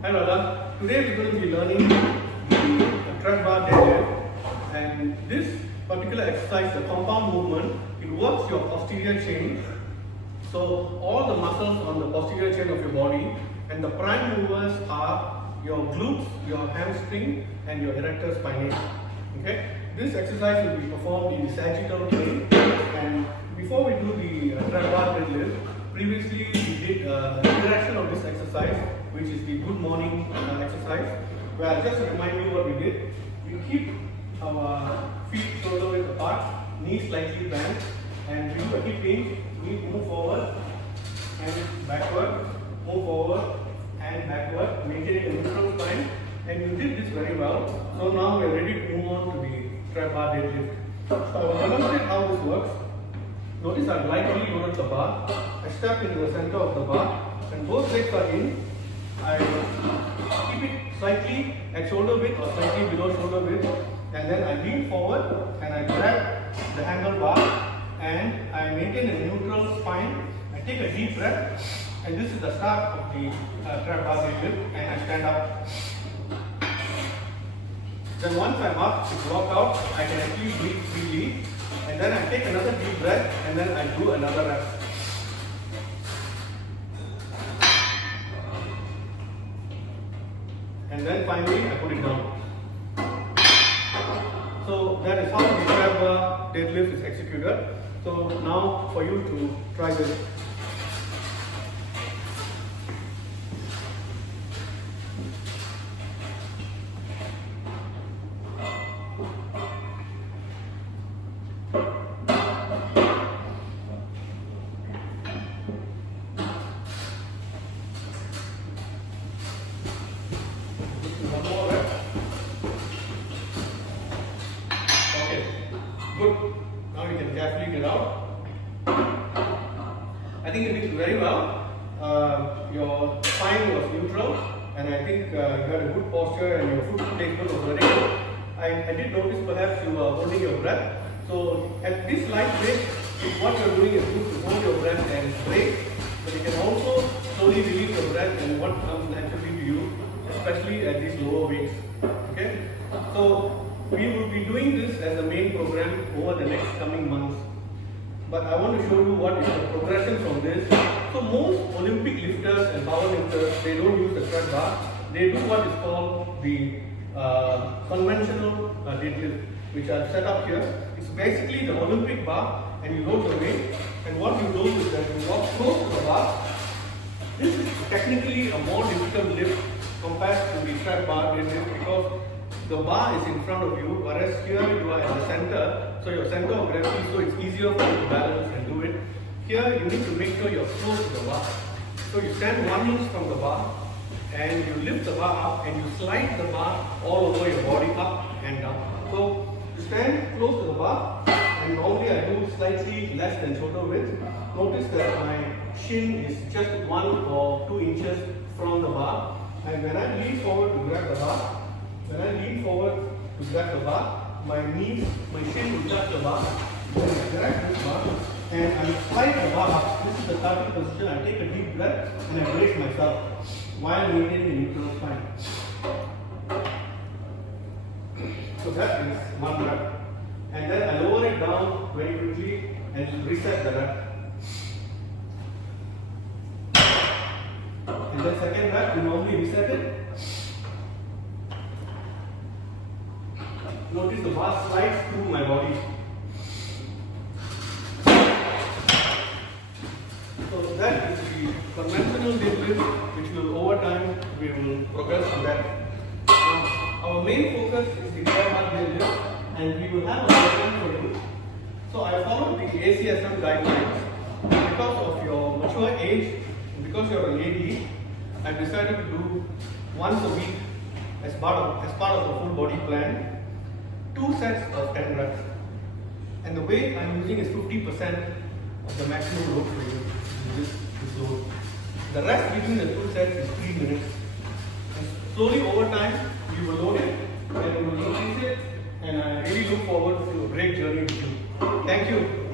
Hi Radha, today we're going to be learning the trap bar deadlift, and this particular exercise, the compound movement, it works your posterior chain. So all the muscles on the posterior chain of your body, and the prime movers are your glutes, your hamstring and your erector spinae. Okay, this exercise will be performed in the sagittal plane, and before we do the trap bar deadlift, previously we did an interaction of this exercise, which is the good morning exercise, where I'll just remind you what we did. We keep our feet shoulder width apart, knees slightly bent, and we do a hip hinge. We move forward and backward, move forward and backward, maintaining a neutral spine. And you did this very well. So now we are ready to move on to the trap bar deadlift. So I will demonstrate how this works. Notice I've lightly loaded the bar. I step into the center of the bar, and both legs are in. I keep it slightly at shoulder width or slightly below shoulder width, and then I lean forward and I grab the handlebar and I maintain a neutral spine. I take a deep breath, and this is the start of the trap bar deadlift, and I stand up. Then once I'm up, it's locked out, I can actually breathe freely, and then I take another deep breath and then I do another rep. And then finally I put it down. So that is how the trap bar deadlift is executed. So now for you to try this. Good. Now you can carefully get out. I think you did very well. Your spine was neutral, and I think you had a good posture, and your foot placement was very good. I did notice perhaps you were holding your breath. So at this light weight, what you are doing is good to hold your breath and break, but you can also slowly release your breath and what comes naturally to you, especially at these lower weights. Okay? So we will be doing this as a main program over the next coming months. But I want to show you what is the progression from this. So most Olympic lifters and power lifters, they don't use the trap bar. They do what is called the conventional deadlift, which I've set up here. It's basically the Olympic bar, and you load the weight. And what you do is that you walk close to the bar. This is technically a more difficult lift compared to the trap bar deadlift, because the bar is in front of you, whereas here you are at the center, so your center of gravity, so it's easier for you to balance and do it. Here you need to make sure you're close to the bar. So you stand 1 inch from the bar, and you lift the bar up, and you slide the bar all over your body, up and down. So you stand close to the bar, and normally I do slightly less than shoulder width. Notice that my shin is just 1 or 2 inches from the bar, and when I lean forward to grab the bar, my knees, my shin will touch the bar. Then I grab this bar and I slide the bar up. This is the starting position. I take a deep breath and I brace myself while maintaining a neutral spine. So that is one rep. And then I lower it down very quickly and reset the rep. And then second rep, we normally reset it. Notice the bar slides through my body. So that is the conventional deadlift, which will over time we will progress to that. Now, our main focus is the trap bar deadlift, and we will have a program for you. So I followed the ACSM guidelines. Because of your mature age, because you are a lady, I decided to do once a week as part of a full body plan. 2 sets of 10 reps, and the weight I'm using is 50% of the maximum load for you. This load. The rest between the 2 sets is 3 minutes. And slowly over time, you will load it and you will increase it. And I really look forward to a great journey with you. Thank you.